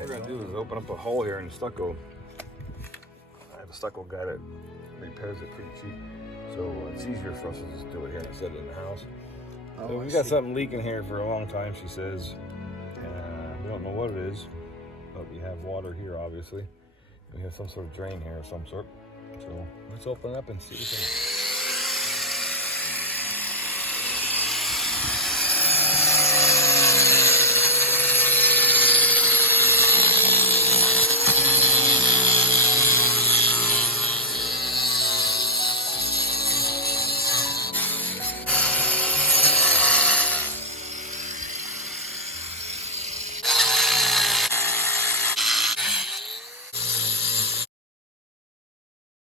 What we're gonna do is open up a hole here in the stucco. I have a stucco guy that repairs it pretty cheap, so it's easier for us to just do it here instead of in the house. So we got something leaking here for a long time, she says. We don't know what it is, but we have water here, obviously. We have some sort of drain here of some sort. So let's open it up and see what it is.